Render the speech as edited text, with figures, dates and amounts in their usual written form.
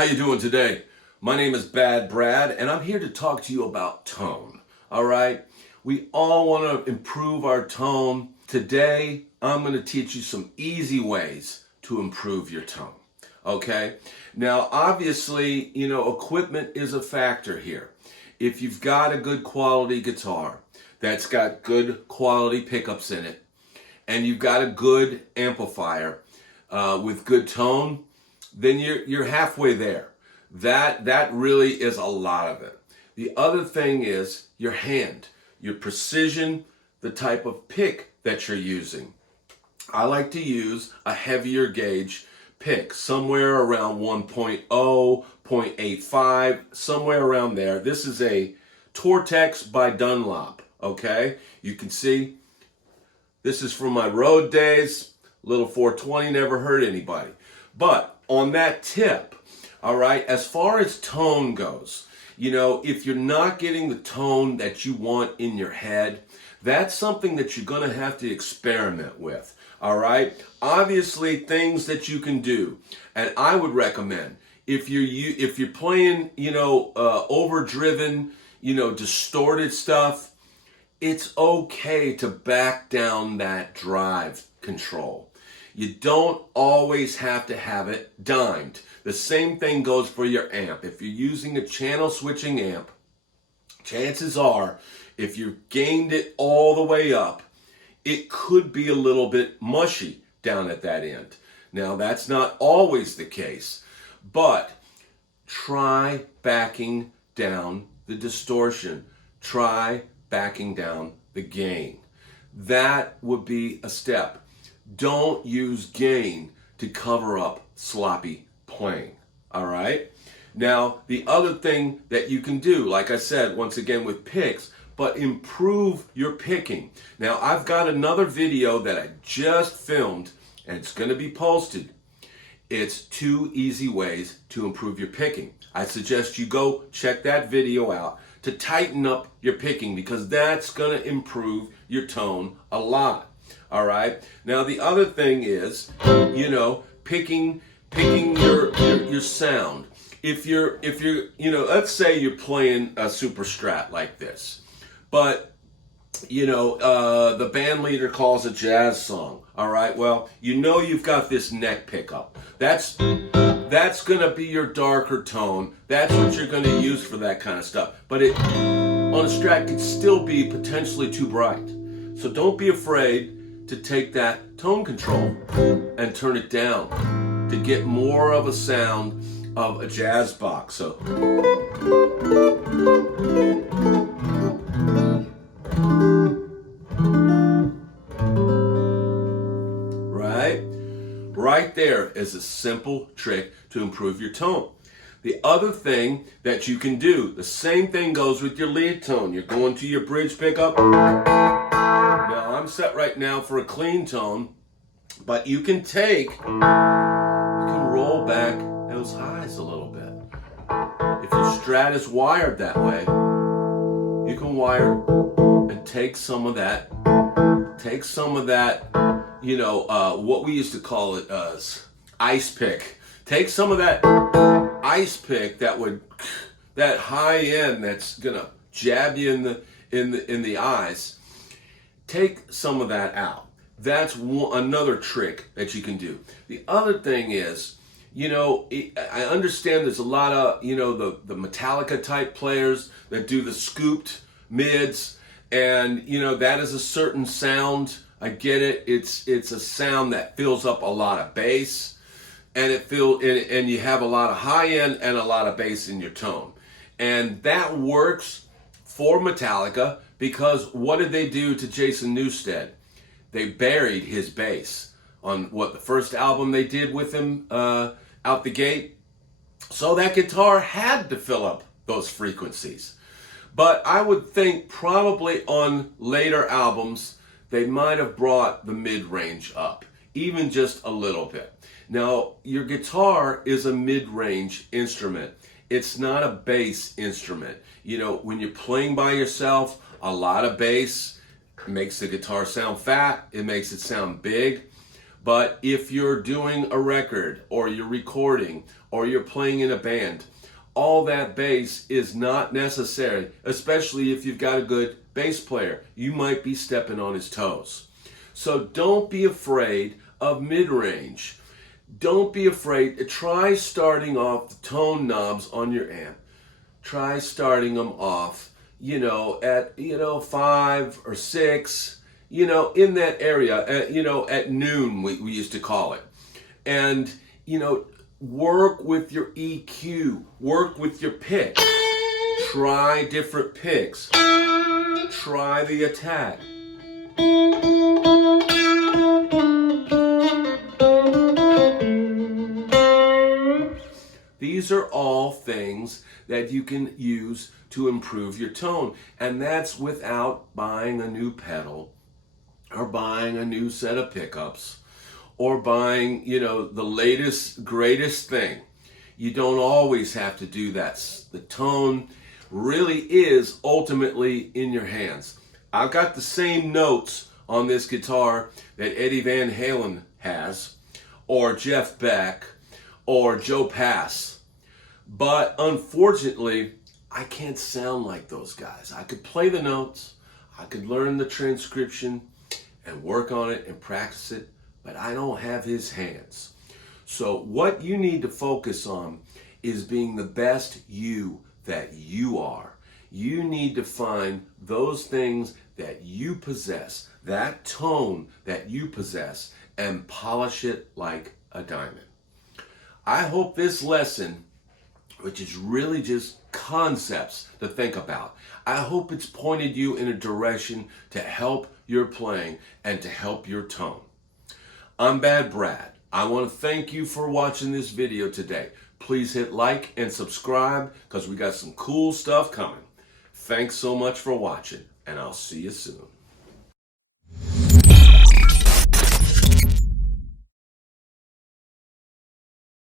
How you doing today? My name is Bad Brad, and I'm here to talk to you about tone. All right? We all want to improve our tone. Today, I'm going to teach you some easy ways to improve your tone. Okay? Now, obviously, equipment is a factor here. If you've got a good quality guitar that's got good quality pickups in it, and you've got a good amplifier with good tone, then you're halfway there. That really is a lot of it. The other thing is your hand, your precision, the type of pick that you're using. I like to use a heavier gauge pick, somewhere around 1.0, 0.85, somewhere around there. This is a Tortex by Dunlop, okay? You can see this is from my road days. Little 420 never hurt anybody. But on that tip, all right, as far as tone goes, if you're not getting the tone that you want in your head, that's something that you're going to have to experiment with, all right? Obviously, things that you can do, and I would recommend, if you're playing, overdriven, distorted stuff, it's okay to back down that drive control. You don't always have to have it dimed. The same thing goes for your amp. If you're using a channel switching amp, chances are, if you've gained it all the way up, it could be a little bit mushy down at that end. Now, that's not always the case, but try backing down the distortion. Try backing down the gain. That would be a step. Don't use gain to cover up sloppy playing, all right? Now, the other thing that you can do, like I said, once again with picks, but improve your picking. Now, I've got another video that I just filmed, and it's going to be posted. It's 2 easy ways to improve your picking. I suggest you go check that video out to tighten up your picking, because that's going to improve your tone a lot. All right. Now the other thing is, picking your sound. If you're let's say you're playing a super strat like this, but the band leader calls a jazz song. All right. Well, you've got this neck pickup. That's gonna be your darker tone. That's what you're gonna use for that kind of stuff. But on a strat could still be potentially too bright. So don't be afraid to take that tone control and turn it down to get more of a sound of a jazz box. So right there is a simple trick to improve your tone. The other thing that you can do, the same thing goes with your lead tone. You're going to your bridge pickup. Now, I'm set right now for a clean tone, but you can roll back those highs a little bit. If your strat is wired that way, you can wire and take some of that, what we used to call it ice pick. Take some of that ice pick that high end that's gonna jab you in the eyes. Take some of that out. That's another trick that you can do. The other thing is, I understand there's a lot of, the Metallica type players that do the scooped mids, and, that is a certain sound. I get it. It's a sound that fills up a lot of bass, and and you have a lot of high end and a lot of bass in your tone. And that works for Metallica, because what did they do to Jason Newsted? They buried his bass on the first album they did with him out the gate. So that guitar had to fill up those frequencies. But I would think probably on later albums, they might have brought the mid-range up, even just a little bit. Now, your guitar is a mid-range instrument. It's not a bass instrument. When you're playing by yourself, a lot of bass makes the guitar sound fat. It makes it sound big. But if you're doing a record or you're recording or you're playing in a band, all that bass is not necessary, especially if you've got a good bass player. You might be stepping on his toes. So don't be afraid of mid-range. Don't be afraid. Try starting off the tone knobs on your amp. Try starting them off, at, 5 or 6, in that area, at noon, we used to call it. And, work with your EQ, work with your pick. Try different picks. Try the attack. These are all things that you can use to improve your tone. And that's without buying a new pedal or buying a new set of pickups or buying, the latest, greatest thing. You don't always have to do that. The tone really is ultimately in your hands. I've got the same notes on this guitar that Eddie Van Halen has, or Jeff Beck, or Joe Pass. But unfortunately, I can't sound like those guys. I could play the notes, I could learn the transcription and work on it and practice it, but I don't have his hands. So what you need to focus on is being the best you that you are. You need to find those things that you possess, that tone that you possess, and polish it like a diamond. I hope this lesson, which is really just concepts to think about, I hope it's pointed you in a direction to help your playing and to help your tone. I'm Bad Brad. I want to thank you for watching this video today. Please hit like and subscribe because we got some cool stuff coming. Thanks so much for watching, and I'll see you soon.